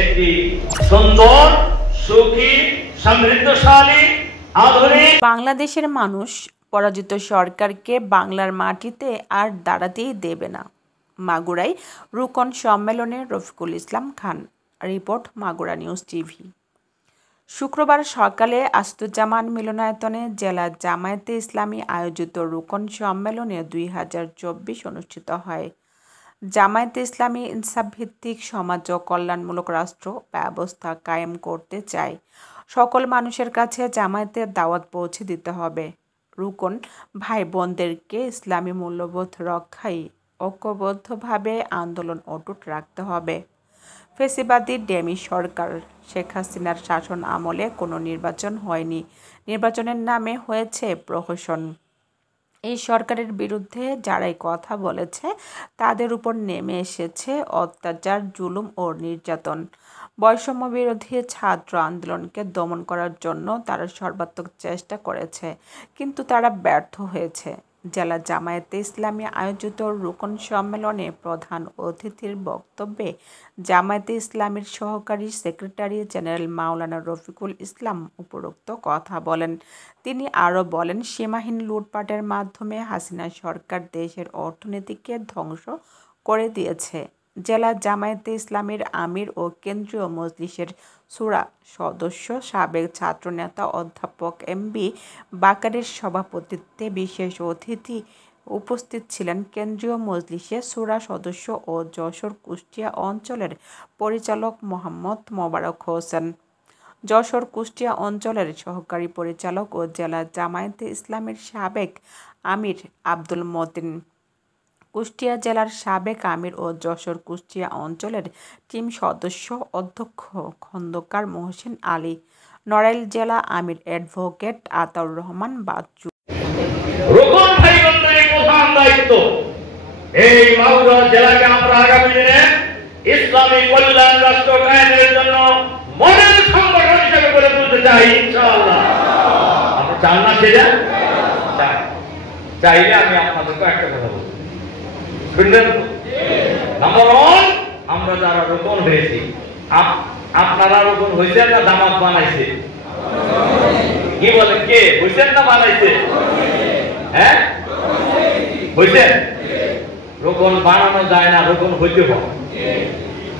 একটি সুন্দর, সুখী, সমৃদ্ধশালী, আধুনিক বাংলাদেশের মানুষ পরাজিত সরকারকে বাংলার মাটিতে আর দাঁড়াতেই দেবে না। মাগুরায় রুকন সম্মেলনে Rafiqul Islam Khan. Report Magura news TV. শুক্রবার সকালে আস্তুজ্জামান মিলনায়তনে জেলা জামায়াতে ইসলামী আয়োজিত রুকন সম্মেলনে 2024 অনুষ্ঠিত হয়। জামায়াতে ইসলামী ইনসাফ ভিত্তিক সমাজ ও কল্যাণমূলক রাষ্ট্র ব্যবস্থা কায়েম করতে চায়। সকল মানুষের কাছে জামায়াতের দাওয়াত পৌঁছে দিতে হবে। রুকন ভাই বোনদেরকে ইসলামী মূল্যবোধ রক্ষায় ঐক্যবদ্ধভাবে আন্দোলন অটুট রাখতে হবে। ফ্যাসিবাদী ডেমি সরকার শেখ হাসিনার শাসন আমলে কোনো নির্বাচন হয়নি, নির্বাচনের নামে হয়েছে প্রহসন। এই সরকারের বিরুদ্ধে যারাই কথা বলেছে তাদের উপর নেমে এসেছে অত্যাচার, জুলুম ও নির্যাতন। বৈষম্য বিরোধী ছাত্র আন্দোলনকে দমন করার জন্য তারা সর্বাত্মক চেষ্টা করেছে, কিন্তু তারা ব্যর্থ হয়েছে। জেলা জামায়াতে ইসলামী আয়োজিত রুকন সম্মেলনে প্রধান অতিথির বক্তব্যে জামায়াতে ইসলামীর সহকারী সেক্রেটারি জেনারেল মাওলানা রফিকুল ইসলাম উপরোক্ত কথা বলেন। তিনি আরও বলেন, সীমাহীন লুটপাটের মাধ্যমে হাসিনা সরকার দেশের অর্থনীতিকে ধ্বংস করে দিয়েছে। জেলা জামায়াতে ইসলামীর আমির ও কেন্দ্রীয় মজলিসের শূরা সদস্য সাবেক ছাত্রনেতা অধ্যাপক এমবি বাকারের সভাপতিত্বে বিশেষ অতিথি উপস্থিত ছিলেন কেন্দ্রীয় মজলিসের শূরা সদস্য ও যশোর কুষ্টিয়া অঞ্চলের পরিচালক মোহাম্মদ মোবারক হোসেন, যশোর কুষ্টিয়া অঞ্চলের সহকারী পরিচালক ও জেলা জামায়াতে ইসলামীর সাবেক আমির আব্দুল মতিন, কুষ্টিয়া জেলার সাবেক আমির ও যশোর কুষ্টিয়া অঞ্চলের টিম সদস্য অধ্যক্ষ খন্দকার মহসিন আলী, নড়াইল জেলা আমির অ্যাডভোকেট আতাউর রহমান বাচ্চু। রুকন ভাই বোনদের প্রধান দায়িত্ব এই মাগুরা জেলাকে আমরা আগামী দিনে ইসলামী কল্যাণ রাষ্ট্র কায়েমের জন্য মডেল সংগঠন হিসেবে গড়ে তুলতে চাই ইনশাআল্লাহ। আপনি চান না সেটা? চাইলে আমি আপনাদেরকে একটা কথা বলবো, শুনবেন? নাম্বার ওয়ান, আমরা যারা রোপণ হয়েছি, আপনারা রোপণ হয়েছেন না জামাত বানাইছে? কি বলেন, কে হয়েছেন না বানাইছে? হ্যাঁ হয়েছেন। রোপণ বানানো যায় না, রোপণ হইতে হয়।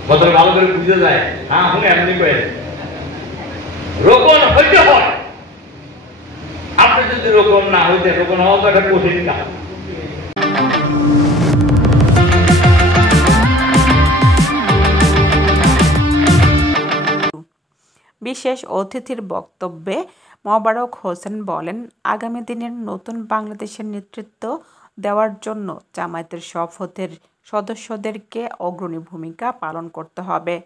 কত ভালো করে বুঝে যায়। হ্যাঁ শুনে এমনি করে রোপণ হইতে হয়। আপনি যদি রোপণ না হইতে, রোপণ হওয়া তো একটা কঠিন কাজ। বিশেষ অতিথির বক্তব্যে মোবারক হোসেন বলেন, আগামী দিনের নতুন বাংলাদেশের নেতৃত্ব দেওয়ার জন্য জামায়াতের শপথের সদস্যদেরকে অগ্রণী ভূমিকা পালন করতে হবে।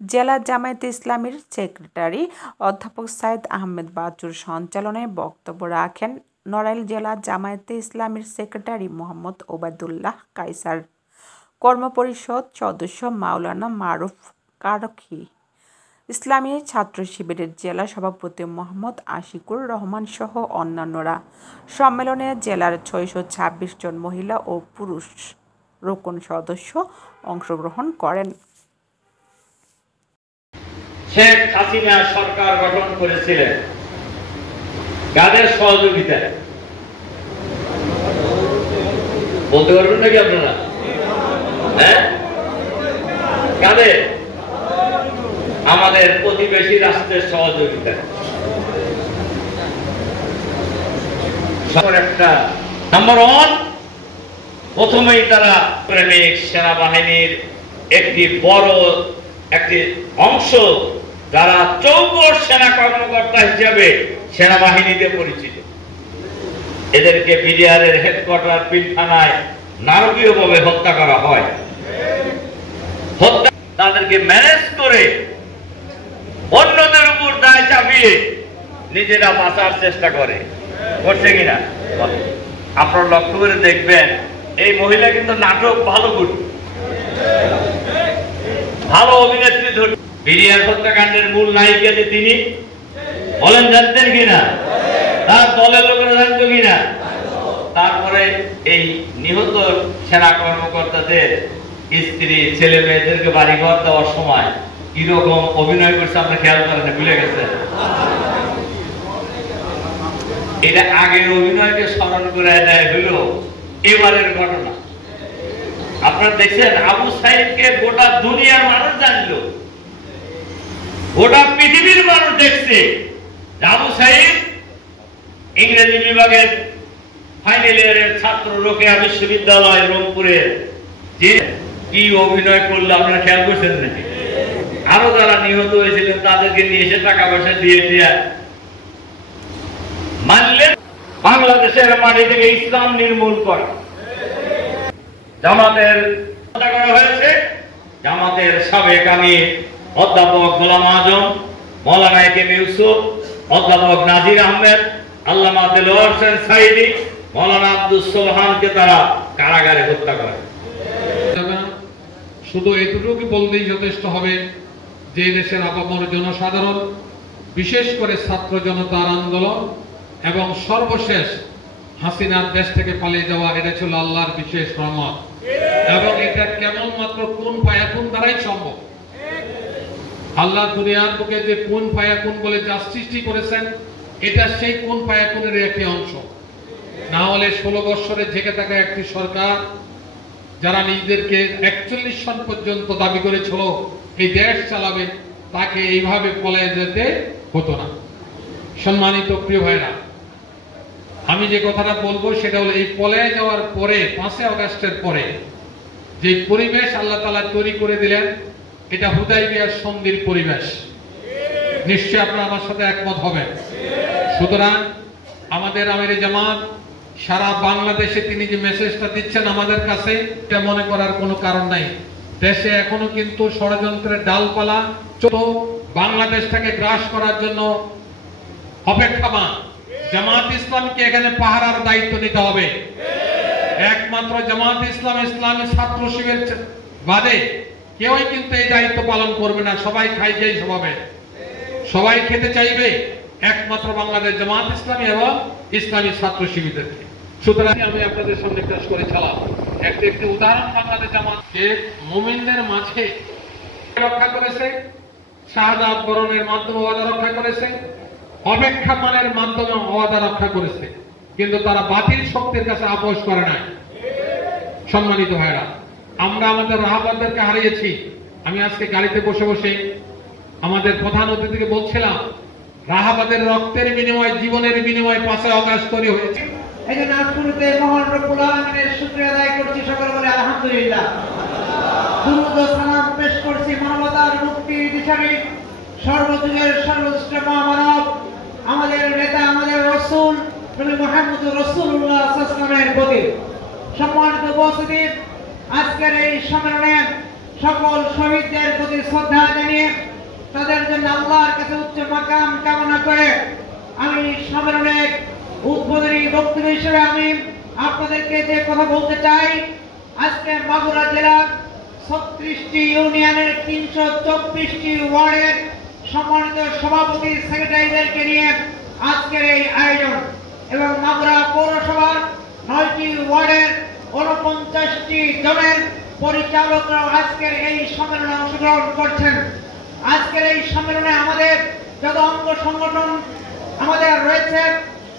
জেলা জামায়াতে ইসলামীর সেক্রেটারি অধ্যাপক সাইদ আহমেদ বাচ্চুর সঞ্চালনায় বক্তব্য রাখেন নড়াইল জেলা জামায়াতে ইসলামীর সেক্রেটারি মোহাম্মদ ওবায়দুল্লাহ কায়সার, কর্মপরিষদ সদস্য মাওলানা মারুফ কারখি, ইসলামী ছাত্র শিবিরের জেলা সভাপতি মোহাম্মদ আশিকুর রহমান সহ অন্যান্যরা। সম্মেলনে জেলার 626 জন মহিলা ও পুরুষ রুকন সদস্য অংশগ্রহণ করেন। শেখ হাসিনা সরকার গঠন করেছিলেন কাদের সহযোগিতায়? বলতে পারবেন নাকি আপনারা? হ্যাঁ, কাদের? আমাদের প্রতিবেশী রাষ্ট্রের সহযোগিতা। একটা নাম্বার ওয়ান, প্রথমেই তারা প্রেমিক সেনাবাহিনীর একটি বড় একটি অংশ যারা চৌকস সেনা কর্মকর্তা হিসেবে সেনাবাহিনীতে পরিচিত, এদেরকে বিডিআরের হেডকোয়ার্টার পিলখানায় নারকীয়ভাবে হত্যা করা হয়। হত্যা তাদেরকে ম্যানেজ করে অন্যদের উপর দায় চাপিয়ে নিজেরা বাঁচার চেষ্টা করছে কিনা আপনারা লক্ষ্য করে দেখবেন। এই মহিলা কিন্তু নাটক ভালো করে, ভালো অভিনেত্রী ধরে। বিডিআর হত্যাকাণ্ডের মূল নায়িকা যে তিনি, বলেন জানতেন কিনা? তার দলের লোকেরা জানতো কিনা? তারপরে এই নিহত সেনা কর্মকর্তাদের স্ত্রী ছেলে মেয়েদেরকে বাড়িঘর দেওয়ার সময় কিরকম অভিনয় করছে আপনি খেয়াল করেন, ভুলে গেছেন? এটা আগের অভিনয়কে স্মরণ করে দেয় হলো এবারের ঘটনা। আপনারা দেখছেন আবু সাইদকে গোটা দুনিয়ার মানুষ জানলো, গোটা পৃথিবীর মানুষ দেখছে আবু সাইদ ইংরেজি বিভাগের ফাইনাল ইয়ারের ছাত্র, রোকেয়া বিশ্ববিদ্যালয় রংপুরের, যে কি অভিনয় করলো আপনারা খেয়াল করছেন নাকি? আরো যারা নিহত হয়েছিলেন তাদেরকে নিয়ে এসে টাকা পয়সা দিয়ে দিয়ে মানলেন বাংলাদেশের মাটি থেকে ইসলাম নির্মূল করা। জামাতের করা হয়েছে, জামাতের সাবেক আমির অধ্যাপক গোলাম আজম, মৌলানা একেএম ইউসুফ, অধ্যাপক নাজির আহমেদ, আল্লামা দেলোয়ার হোসেন সাইদি, মৌলানা আব্দুল সোবহানকে তারা কারাগারে হত্যা করে। শুধু এতটুকু বললেই যথেষ্ট হবে যে দেশের আপামর জনসাধারণ, বিশেষ করে ছাত্র জনতার আন্দোলন এবং সর্বশেষ হাসিনার দেশ থেকে পালিয়ে যাওয়া, এটা ছিল আল্লাহর বিশেষ রহমত। এবং এটা কেবলমাত্র কোন ফায়াকুন দ্বারাই সম্ভব। আল্লাহ দুনিয়ার বুকে যে কোন ফায়াকুন বলে যা সৃষ্টি করেছেন, এটা সেই কোন ফায়াকুনের একটি অংশ। না হলে 16 বছরে ঝেঁকে থাকা একটি সরকার, যারা নিজেদেরকে 41 সন পর্যন্ত দাবি করেছিল এই দেশ চালাবে, তাকে এইভাবে পলায়ে যেতে হতো না। সম্মানিত প্রিয় ভাইরা, আমি যে কথাটা বলবো সেটা হলো এই পলায়ে যাওয়ার পরে 5 আগস্টের পরে যে পরিবেশ আল্লাহ তাআলা তৈরি করে দিলেন, এটা হুদায়বিয়ার সন্ধির পরিবেশ। নিশ্চয়ই আপনারা আমার সাথে একমত হবেন। সুতরাং আমাদের আমিরে জামাত সারা বাংলাদেশে তিনি যে মেসেজটা দিচ্ছেন আমাদের কাছে, এটা মনে করার কোনো কারণ নাই। দেশে এখনো কিন্তু ষড়যন্ত্রের ডালপালা বাংলাদেশটাকে গ্রাস করার জন্য অপেক্ষামান। জামাত ইসলামকে এখানে পাহারার দায়িত্ব নিতে হবে। একমাত্র জামাত ইসলাম, ইসলামী ছাত্র শিবির বাদে কেউই কিন্তু এই দায়িত্ব পালন করবে না। সবাই খাই যাই স্বভাবে, সবাই খেতে চাইবে একমাত্র বাংলাদেশ জামাত ইসলামী এবং ইসলামী ছাত্র শিবিরদেরকে। সুতরাং আমি আপনাদের সামনে পেশ করেছিলাম একটি উদাহরণ। বাংলাদেশ জামাতকে মুমিনদের মাঝে রক্ষা করেছে, শাহাদাত বরণের মাধ্যমে ওয়াদা রক্ষা করেছে, অপেক্ষামানের মাধ্যমে ওয়াদা রক্ষা করেছে, কিন্তু তারা বাতিল শক্তির কাছে আপোষ করে নাই। সম্মানিত ভাইরা, আমরা আমাদের রাহাবারদেরকে হারিয়েছি। আমি আজকে গাড়িতে বসে বসে আমাদের প্রধান অতিথিকে বলছিলাম, রাহাবাদের রক্তের বিনিময়ে, জীবনের বিনিময়ে 5 আগস্ট তৈরি হয়েছে। এই জন্য শুরুতে মহান রব্বুল আলামিনের শুকরিয়া আদায় করছি, সকলে বলে আলহামদুলিল্লাহ। দুরূদ ও সালাম পেশ করছি মানবতার মুক্তির দিশারি, সর্বযুগের সর্বশ্রেষ্ঠ মহামানব, আমাদের নেতা, আমাদের রাসূল নবী মুহাম্মদ রাসূলুল্লাহ সাল্লাল্লাহু আলাইহি ওয়াসাল্লামের প্রতি। সম্মানিত উপস্থিতি, আজকের এই সম্মেলনে সকল শহীদদের প্রতি শ্রদ্ধা জানিয়ে তাদের জন্য আল্লাহর কাছে উচ্চ মাকাম কামনা করে আমি সম্মেলনের উদ্বোধনী বক্তব্য হিসেবে আমি আপনাদেরকে যে কথা বলতে চাই, আজকে মাগুরা জেলার 36টি ইউনিয়নের 324টি ওয়ার্ডের সম্মানিত সভাপতি, সেক্রেটারিদেরকে নিয়ে আজকের এই আয়োজন এবং মাগুরা পৌরসভার 9টি ওয়ার্ডের 49টি জনের পরিচালকরা আজকের এই সম্মেলনে অংশগ্রহণ করছেন। আজকের এই সম্মেলনে আমাদের যত অঙ্গ সংগঠন আমাদের রয়েছে,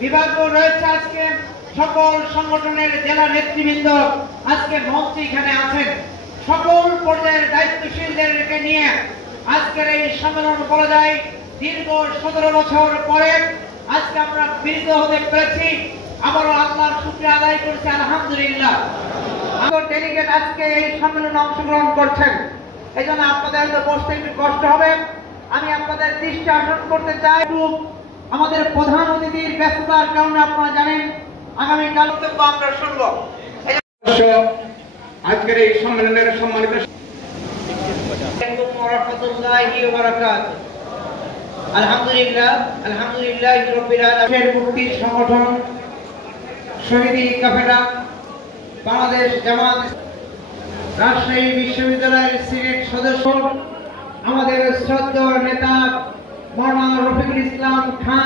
বিভাগ রয়েছে, আজকে সকল সংগঠনের জেলা নেতৃবৃন্দ আজকে মঞ্চে এখানে আছেন। সকল পর্যায়ের দায়িত্বশীলদেরকে নিয়ে আজকের এই সম্মেলন বলা যায় দীর্ঘ 17 বছর পরে আজকে আমরা মিলিত হতে পেরেছি। আবারও আল্লাহর শুকরিয়া আদায় করছি, আলহামদুলিল্লাহ। আমাদের ডেলিগেট আজকে এই সম্মেলনে অংশগ্রহণ করছেন, এই জন্য আপনাদের বসতে একটু কষ্ট হবে। আমি আপনাদের দৃষ্টি আকর্ষণ করতে চাই, আমাদের প্রধান অতিথির ব্যস্ততার কারণে আপনারা জানেন আগামীকাল আমরা শুনবো। আজকের এই সম্মেলনের সম্মানিত আলহামদুলিল্লাহ, আলহামদুলিল্লাহ রাব্বিল আলামিন। মুক্তির সংগঠন শহীদি কাফেলা বাংলাদেশ জামাত রাজশাহী বিশ্ববিদ্যালয়ের সিনেট সদস্য, আমাদের শ্রদ্ধেয় নেতা মাওলানা রফিকুল ইসলাম খান